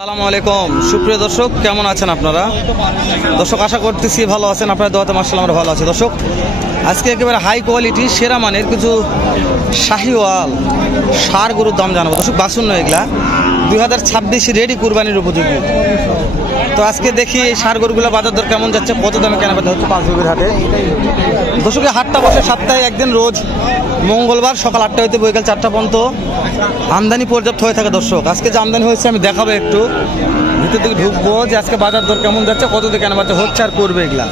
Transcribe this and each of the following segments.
আসসালামু আলাইকুম সুপ্রিয় দর্শক, কেমন আছেন আপনারা? দর্শক আশা করতেছি ভালো আছেন। আপনার দোয়াতে মাশাআল্লাহ আমরা ভালো আছি। দর্শক আজকে একেবারে হাই কোয়ালিটি সেরা মানের কিছু শাহিওয়াল ষাঁড় গরুর দাম জানাবো। দর্শক বাসুন্ন এগুলা 2026 রেডি কুরবানির উপযোগী। তো আজকে দেখি এই ষাঁড় গরুগুলো বাজার দর কেমন যাচ্ছে, কত দামে কেনাবেচা হচ্ছে পাঁচবিবির হাটে। দর্শক এই হাটটা বসে সপ্তাহে একদিন, রোজ মঙ্গলবার সকাল 8টা হইতে বৈকাল 4টা পর্যন্ত। আমদানি পর্যাপ্ত হয়ে থাকে। দর্শক আজকে যে আমদানি হয়েছে আমি দেখাবো, একটু ভিতর দিকে ঢুকবো যে আজকে বাজার দর কেমন যাচ্ছে, কত দিকে কেনাবেচা হচ্ছে আর করবে এগুলা।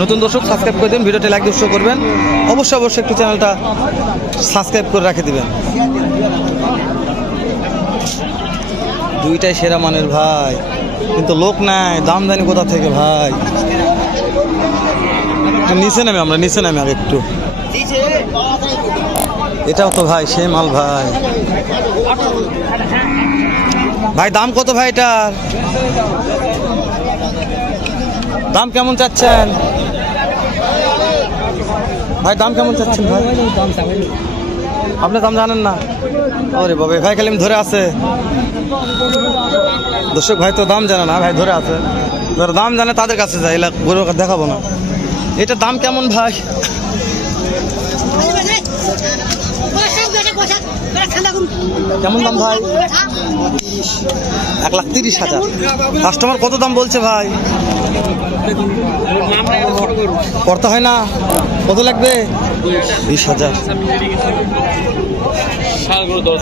নতুন দর্শক সাবস্ক্রাইব করে দেবেন, ভিডিওটি লাইক দিয়ে উৎসাহ করবেন, অবশ্যই একটু চ্যানেলটা সাবস্ক্রাইব করে রেখে দিবেন। দুইটাই সেরা মানের ভাই, কিন্তু লোক নাই, দাম জানি কোথা থেকে ভাই। নিচে নামে আগে একটু। এটাও তো ভাই সেই মাল ভাই। ভাই দাম কত ভাই এটার? দাম কেমন চাচ্ছেন ভাই? দাম কেমন চাচ্ছেন ভাই? আপনি দাম জানেন না? আরে বাবা, ভাই খালি ধরে আছে। দর্শক ভাই তো দাম জানে না, ভাই ধরে আছে। দাম জানে তাদের কাছে যায়, এলা গরু দেখাবো না। এটার দাম কেমন ভাই? কেমন দাম ভাই? 1,30,000। কাস্টমার কত দাম বলছে ভাই? করতে হয় না? কত লাগবে? 20,000।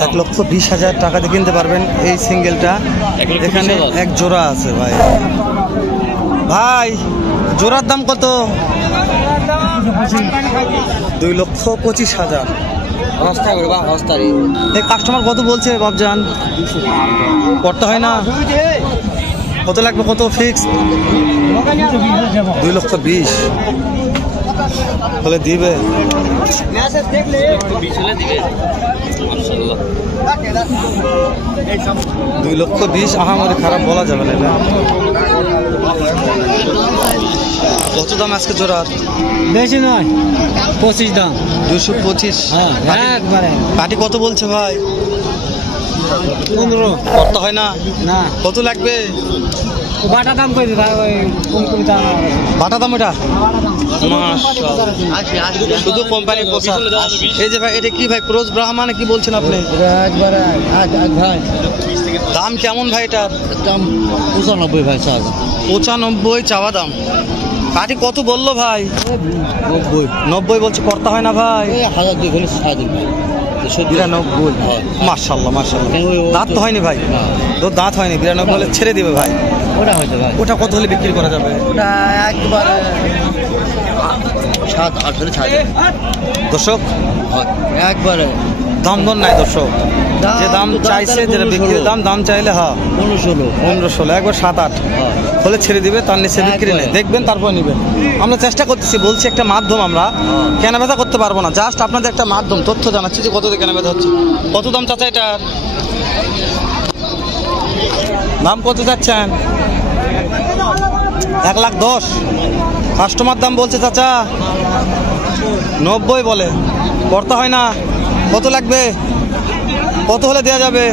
1,20,000 টাকা দিয়ে কিনতে পারবেন এই সিঙ্গেলটা। এখানে এক জোড়া আছে ভাই। ভাই জোড়ার দাম কত? 2,25,000। এই কাস্টমার কত বলছে বাবজান? করতে হয় না? কত লাগবে? কত ফিক্স? 2,20,000 বলে দিবে। 2,20,000 আহামরি খারাপ বলা যাবে না। কত দাম আজকে জোড়ার? বেশি নয়, 25 দাম। 225। পাটি কত বলছে ভাই? 15। করতে হয় না? না। কত লাগবে? বাটা দাম কই ভাই? ওই 15 দাম। বাটা দাম এটা? শুধু কোম্পানি পোশাক। এই যে ভাই এটা কি ভাই, ক্রস ব্রাহ্মা কি বলছেন আপনি? ভাই দাম কেমন ভাই এটার? দাম 95 ভাই। 95 চাওয়া দাম। পাটি কত বললো ভাই? 90 বলছে। করতে হয় না ভাই? 1002 বলে 6 ভাই। 92। মাশাআল্লাহ মাশাআল্লাহ। দাঁত তো হয়নি ভাই? তো দাঁত হয়নি। 92 বলে ছেড়ে দিবে ভাই। ওটা হয়তো ভাই। ওটা কত হলে বিক্রি করা যাবে? ওটা একবারে 7-8 হলে ছাড়বে দর্শক। একবারে দাম দর নাই দর্শক, যে দাম চাইছে, যেটা বিক্রির দাম চাইলে 15-16 একবার 7-8 হলে ছেড়ে দিবে, তার নিচে বিক্রি নেই। দেখবেন তারপর নেবেন। আমরা চেষ্টা করতেছি, বলছি একটা মাধ্যম, আমরা কেনাবেচা করতে পারবো না, জাস্ট আপনাদের একটা মাধ্যম, তথ্য জানাচ্ছি যে কত দিয়ে কেনাবেচা হচ্ছে। কত দাম চাচা এটার? দাম কত যাচ্ছেন? 1,10,000। কাস্টমার দাম বলছে চাচা 90 বলে। করতে হয় না? কত লাগবে? কত হলে দেওয়া যাবে?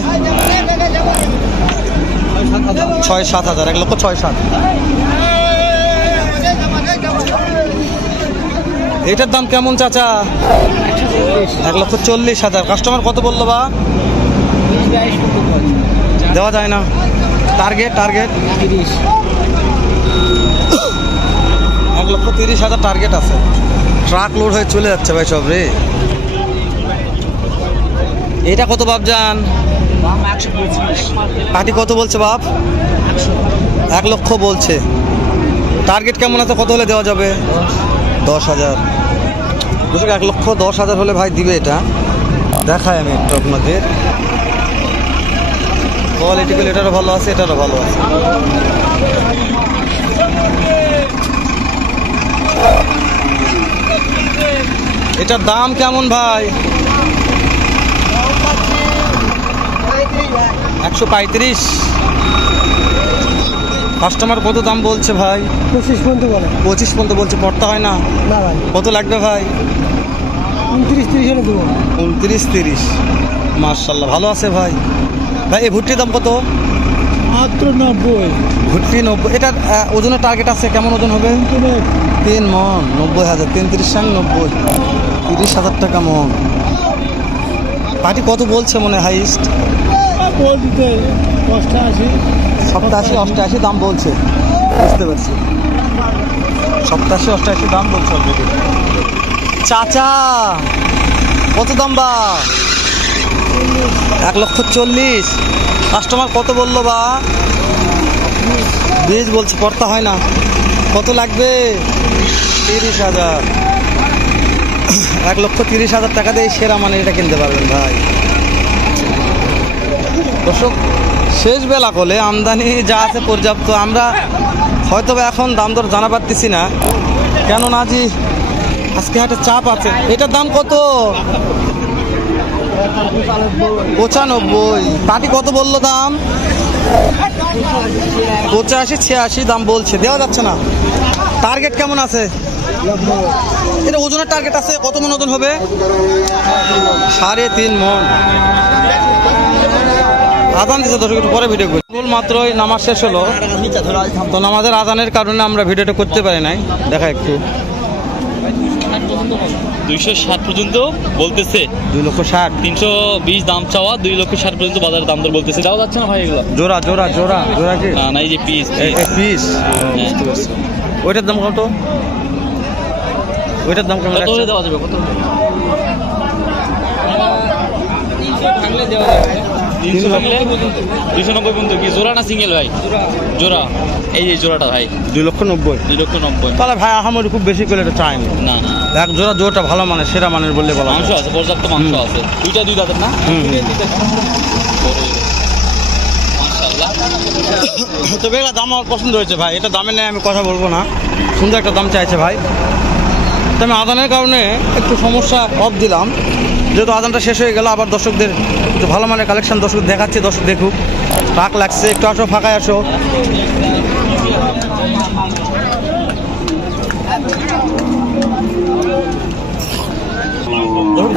6-7,000। 1,06,700। এটার দাম কেমন চাচা? 1,40,000। কাস্টমার কত বললো বা? দেওয়া যায় না? টার্গেট 30। 1,30,000 টার্গেট আছে। ট্রাক লোড হয়ে চলে যাচ্ছে ভাই সব রে। এটা কত বাপ জান? পাটি কত বলছে বাপ? 1 লক্ষ বলছে। টার্গেট কেমন আছে? কত হলে দেওয়া যাবে? 10,000। 1,10,000 হলে ভাই দিবে। এটা দেখাই আমি একটু আপনাদের। কোয়ালিটিগুলো এটারও ভালো আছে, এটারও ভালো আছে। এটার দাম কেমন ভাই? 135। কাস্টমার কত দাম বলছে ভাই? 25 পর্যন্ত বলে। 25 পর্যন্ত বলছে। পড়তে হয় না? না ভাই। কত লাগবে ভাই? 29-30 হলে দেবো। 29-30। মাশাআল্লাহ ভালো আছে ভাই। ভাই এই ভুট্টির দাম কত? মাত্র 90। ভুট্টি 90। এটার ওজনের টার্গেট আছে, কেমন ওজন হবে? 3 মন, 90,000। 33 সাং 90, 30,000 টাকা মন। পাটি কত বলছে মনে হাইস্ট? বলতে 88। 87, 88 দাম বলছে, বুঝতে পারছি। 87, 88 দাম বলছে অলরেডি। চাচা কত দাম বা? 1,40,000। কাস্টমার কত বললো বা? 20 বলছে, পড়তা হয় না। কত লাগবে? 30,000। 1,30,000 টাকা দিয়ে সেরা মানে এটা কিনতে পারবেন ভাই। দর্শক, শেষ বেলা করলে আমদানি যা আছে পর্যাপ্ত। আমরা হয়তো বা এখন দাম দর জানা পারতেছি না, কেননা জি আজকে হাটে চাপ আছে। এটার দাম কত? 95। পাটি কত বললো দাম? 85, 86 দাম বলছে, দেওয়া যাচ্ছে না। টার্গেট কেমন আছে? এটা ওজনের টার্গেট আছে, কত মন ওজন হবে? 3.5 মন। আজান দিচ্ছে দর্শক, একটু পরে ভিডিও করি। মাত্রই নামাজ শেষ হলো, তো নামাজের আজানের কারণে আমরা ভিডিওটা করতে পারি নাই। দেখা একটু 260 পর্যন্ত বলতেছে, 2,60,000। 320 দাম চাওয়া, 2,60,000 পর্যন্ত বাজারে দাম দর বলতেছে। দেওয়া যাচ্ছে না ভাই এগুলো? জোড়া জোড়া জোড়া জোড়া কি? না, এই যে পিস পিস। ওইটার দাম কত? ওইটার দাম কেমন? কত হলে দেওয়া যাবে? কত 290 পর্যন্ত। কি জোড়া না সিঙ্গেল ভাই? জোড়া। এই যে জোড়াটা ভাই 2,90,000। 2,90,000। তাহলে ভাই আহামরি খুব বেশি করে এটা চাই না। না না, এক জোড়া, জোড়াটা ভালো মানে সেরা মানের বললে বলা মাংস আছে, পর্যাপ্ত মাংস আছে। দুইটা দুই দাঁতের না? মাশাআল্লাহ। তবে এটা দাম আমার পছন্দ হয়েছে ভাই। এটা দামে নেই আমি কথা বলবো না, সুন্দর একটা দাম চাইছে ভাই। তো আমি আদানের কারণে একটু সমস্যা অফ দিলাম, যেহেতু আদানটা শেষ হয়ে গেল। আবার দর্শকদের একটু ভালো মানের কালেকশন দর্শক দেখাচ্ছি, দর্শক দেখুক। টাক লাগছে, একটু আসো, ফাঁকায় আসো।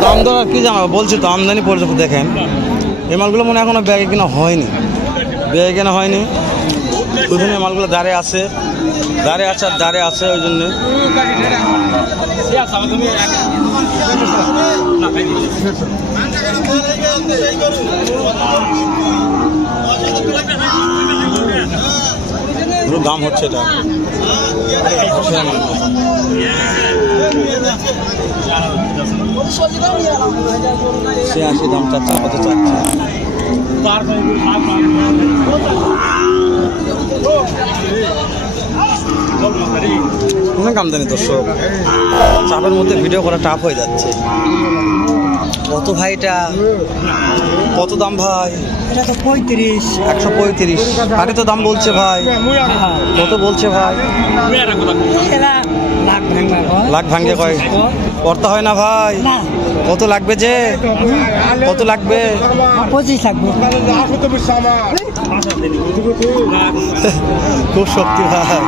দাম দর আর কি জানাবো, বলছি তো আমদানি পর্যন্ত দেখেন। এই মালগুলো মনে হয় এখনো ব্যাগে কেনা হয়নি, ব্যাগে কেনা হয়নি। বিভিন্ন মালগুলো দাঁড়ে আছে, দাঁড়ে আছে আর দাঁড়ে আছে, ওই জন্যে দাম হচ্ছে এটা। 86 দাম চাচ্ছে, কত চাচ্ছে? অনেক আমদানি দর্শক, চাপের মধ্যে ভিডিও করা টাফ হয়ে যাচ্ছে। কত ভাই এটা? কত দাম ভাই? এটা তো 35। 135। কাটে তো দাম বলছে ভাই, কত বলছে ভাই? এরা লাখ ভাঙ্গে কয়, পড়তে হয় না ভাই? কত লাগবে যে? কত লাগবে? 25 লাগবে। খুব শক্তি ভাই।